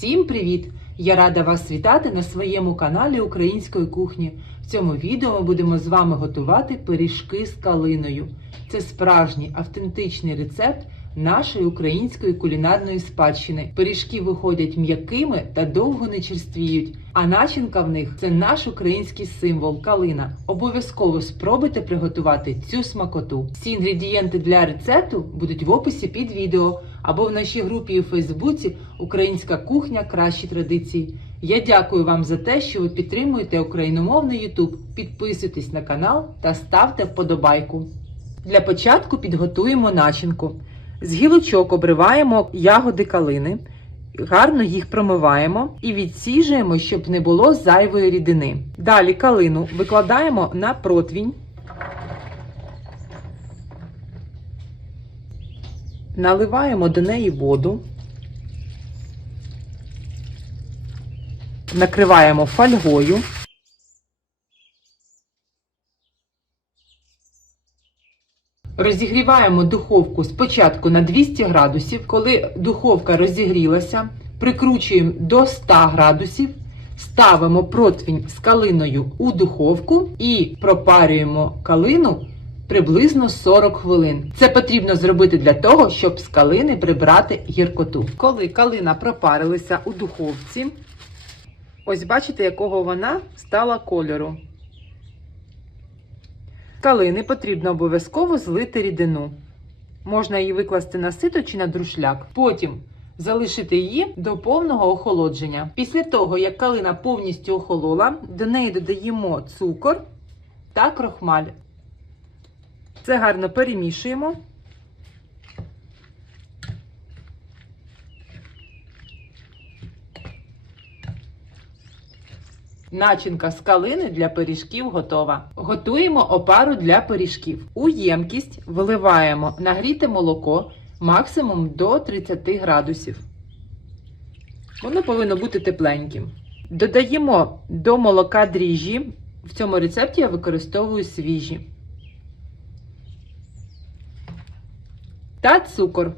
Всім привіт! Я рада вас вітати на своєму каналі Української кухні. В цьому відео ми будемо з вами готувати пиріжки з калиною. Це справжній автентичний рецепт нашої української кулінарної спадщини. Пиріжки виходять м'якими та довго не черствіють. А начинка в них це наш український символ калина. Обов'язково спробуйте приготувати цю смакоту. Всі інгредієнти для рецепту будуть в описі під відео або в нашій групі у Фейсбуці Українська кухня кращі традиції. Я дякую вам за те, що ви підтримуєте україномовний YouTube. Підписуйтесь на канал та ставте вподобайку. Для початку підготуємо начинку. З гілочок обриваємо ягоди калини, гарно їх промиваємо і відсіжуємо, щоб не було зайвої рідини. Далі калину викладаємо на противінь. Наливаємо до неї воду. Накриваємо фольгою. Розігріваємо духовку спочатку на 200 градусів. Коли духовка розігрілася, прикручуємо до 100 градусів, ставимо противень з калиною у духовку і пропарюємо калину приблизно 40 хвилин. Це потрібно зробити для того, щоб з калини прибрати гіркоту. Коли калина пропарилася у духовці, ось бачите, якого вона стала кольору. Калини потрібно обов'язково злити рідину. Можна її викласти на сито чи на друшляк. Потім залишити її до повного охолодження. Після того, як калина повністю охолола, до неї додаємо цукор та крохмаль. Це гарно перемішуємо. Начинка з калини для пиріжків готова. Готуємо опару для пиріжків. У ємкість виливаємо нагріте молоко максимум до 30 градусів. Воно повинно бути тепленьким. Додаємо до молока дріжджі. В цьому рецепті я використовую свіжі. Та цукор.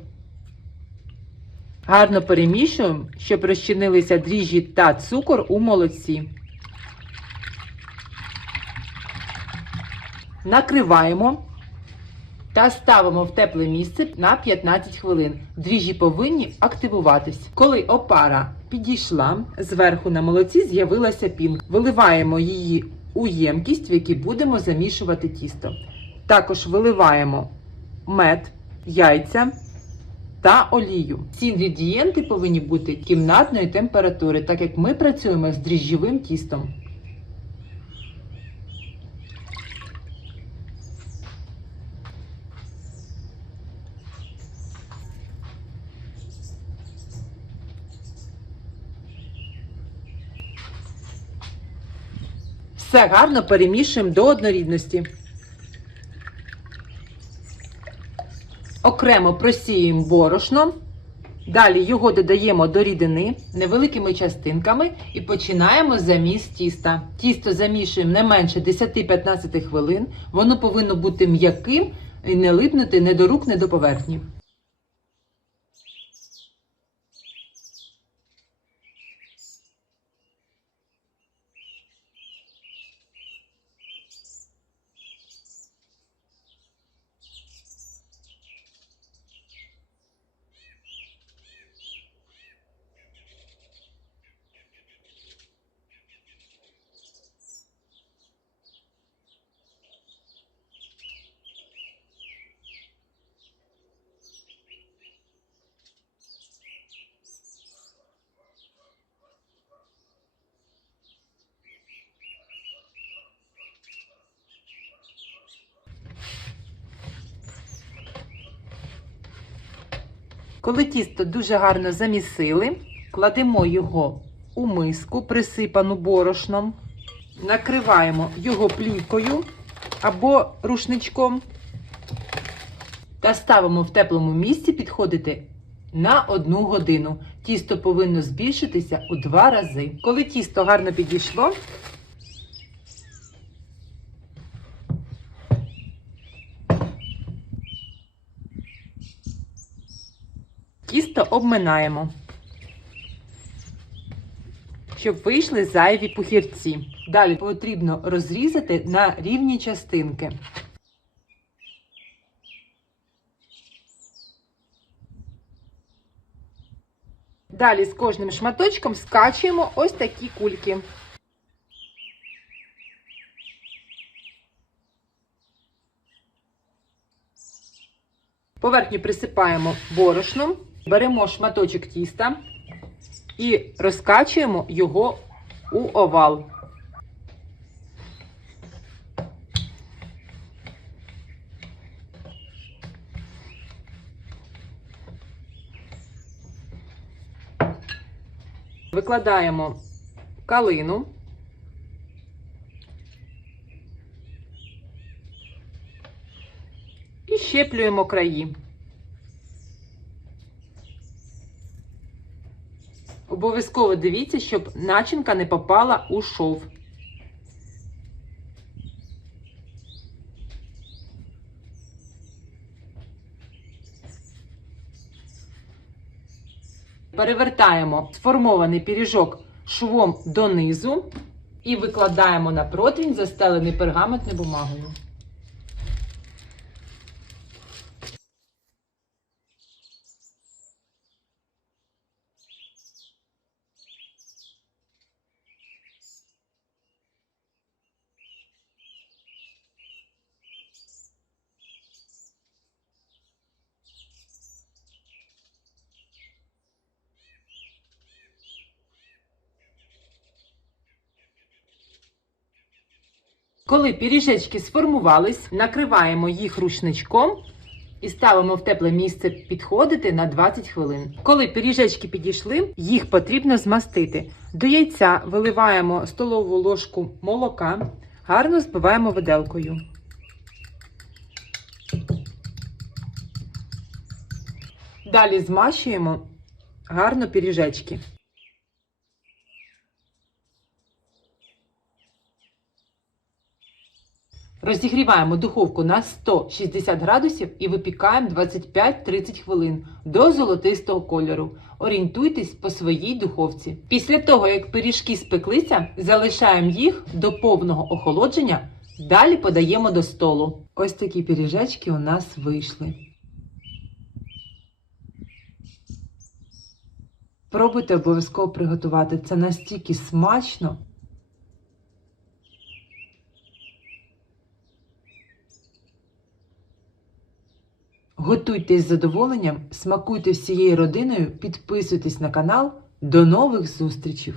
Гарно перемішуємо, щоб розчинилися дріжджі та цукор у молоці. Накриваємо та ставимо в тепле місце на 15 хвилин. Дріжджі повинні активуватись. Коли опара підійшла, зверху на молоці з'явилася пінка. Виливаємо її у ємкість, в якій будемо замішувати тісто. Також виливаємо мед, яйця та олію. Ці інгредієнти повинні бути кімнатної температури, так як ми працюємо з дріжджовим тістом. Все гарно перемішуємо до однорідності. Окремо просіюємо борошно. Далі його додаємо до рідини невеликими частинками і починаємо заміс тіста. Тісто замішуємо не менше 10-15 хвилин. Воно повинно бути м'яким і не липнути не до рук, не до поверхні. Коли тісто дуже гарно замісили, кладемо його у миску, присипану борошном, накриваємо його плівкою або рушничком та ставимо в теплому місці підходити на одну годину. Тісто повинно збільшитися у два рази. Коли тісто гарно підійшло, тісто обминаємо. щоб вийшли зайві пухірці. Далі потрібно розрізати на рівні частинки. Далі з кожним шматочком скачуємо ось такі кульки. Поверхню присипаємо борошном, беремо шматочок тіста і розкачуємо його у овал. Викладаємо калину. І щеплюємо краї. Обов'язково дивіться, щоб начинка не попала у шов. Перевертаємо сформований пиріжок швом донизу і викладаємо на противень, застелений пергаментною бумагою. Коли пиріжечки сформувались, накриваємо їх рушничком і ставимо в тепле місце підходити на 20 хвилин. Коли пиріжечки підійшли, їх потрібно змастити. До яйця виливаємо столову ложку молока, гарно збиваємо виделкою. Далі змащуємо гарно пиріжечки. Розігріваємо духовку на 160 градусів і випікаємо 25-30 хвилин до золотистого кольору. Орієнтуйтесь по своїй духовці. Після того, як пиріжки спеклися, залишаємо їх до повного охолодження. Далі подаємо до столу. Ось такі пиріжечки у нас вийшли. Пробуйте обов'язково приготувати. Це настільки смачно. Готуйте з задоволенням, смакуйте всією родиною, підписуйтесь на канал. До нових зустрічей!